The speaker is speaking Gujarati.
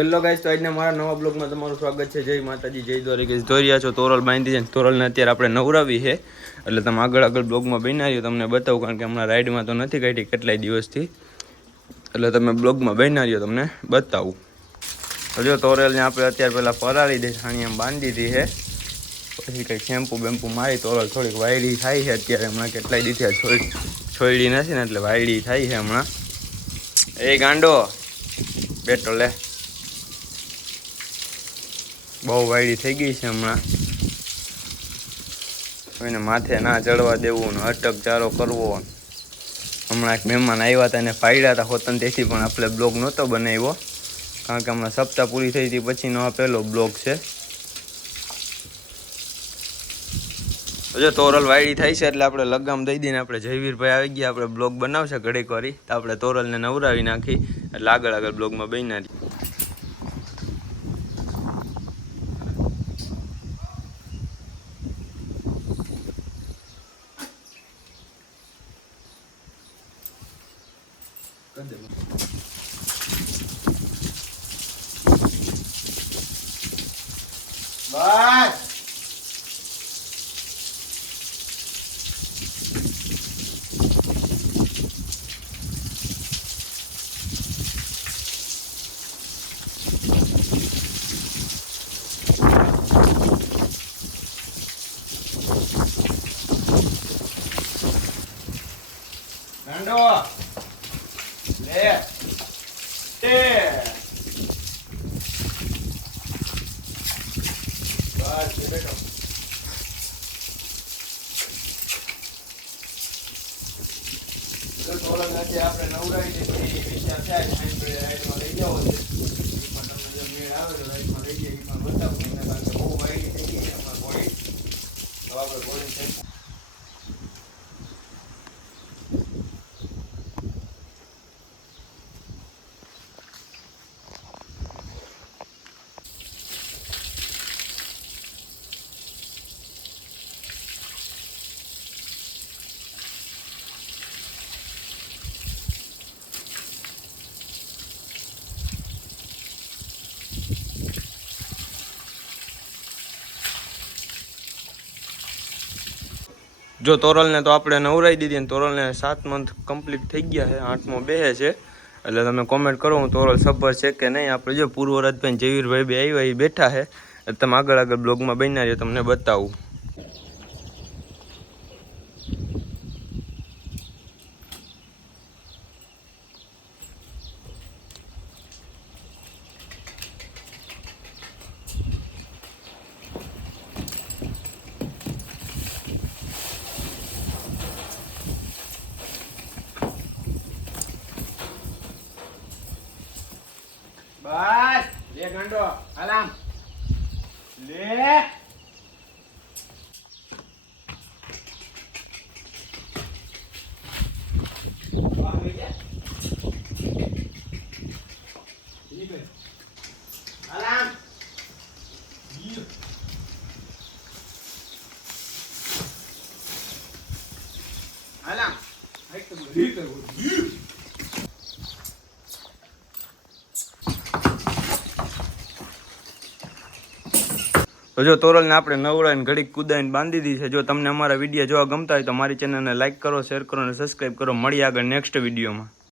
હેલો ગાઈસ, તો આજના મારા નવા બ્લોગમાં તમારું સ્વાગત છે. જય માતાજી, જય દ્વારકેશ. જોઈ રહ્યા છો તોરલ બાંધી છે. તોરલને અત્યારે આપણે નવરાવી છે, એટલે તમે આગળ બ્લોગમાં બનાવ્યો તમને બતાવું, કારણ કે હમણાં રાઈડમાં તો નથી કાઢી કેટલાય દિવસથી, એટલે તમે બ્લોગમાં બનાવ્યો તમને બતાવું. જો તોરલને આપણે અત્યારે પહેલાં પરાળી દે છાણી બાંધી હતી છે, પછી કંઈક શેમ્પુ બેમ્પુ મારી તોરલ થોડીક વાયડી થાય છે અત્યારે. હમણાં કેટલાય દીથી છોડી નથી ને, એટલે વાયડી થાય છે હમણાં. એ ગાંડો બેટો લે, બહુ વાયડી થઈ ગઈ છે હમણાં. એને માથે ના ચડવા દેવું ને અટક ચારો કરવો. હમણાં એક મહેમાન આવ્યા હતા એને ફાડ્યા હતા હોતન, તેથી પણ આપણે બ્લોગ નહોતો બનાવ્યો, કારણ કે હમણાં સપ્તાહ પૂરી થઈ હતી પછીનો આ પહેલો બ્લોગ છે. જો તોરલ વાયડી થાય છે એટલે આપણે લગામ દઈ દઈને આપણે જયવીરભાઈ આવી ગયા, આપણે બ્લોગ બનાવશે ઘડીક વારી, તો આપણે તોરલને નવરાવી નાખી એટલે આગળ બ્લોગમાં બન્યા. બસ ગાંડો લે તે બસ બેટો. તોરલ નથી આપણે નવરાવી છે, પછી વિચાર થાય રાઈડમાં લઈ જાવ છે, પણ તમને જો મેળ આવે તો રાઈડમાં લઈ જઈએ પણ બતાવું તમને, કારણ કે બહુ વાયડી થઈ ગઈ છે અમારી બોડી. તો આપણે બોડી થઈ જો તોરલને તો આપણે નવરાવી દીધી, અને તોરલને 7 મંથ કમ્પ્લીટ થઈ ગયા છે, 8મો બેસે છે. એટલે તમે કોમેન્ટ કરો હું તોરલ સબર છે કે નહીં. આપણે જો પૂર્વરાજભાઈ જયવીરભાઈ બે આવ્યા એ બેઠા છે, એટલે તમે આગળ બ્લોગમાં બન્યા રહ્યો, તમને બતાવું. બસ લે ગાંડો આલામ લે. તો જો તોરલને આપણે નવરાઈને ઘડીક કુદાઈને બાંધી દીધી છે. જો તમને અમારા વિડીયો જોવા ગમતા હોય તો મારી ચેનલને લાઈક કરો, શેર કરો અને સબસ્ક્રાઈબ કરો. મળીએ આગળ નેક્સ્ટ વિડીયોમાં.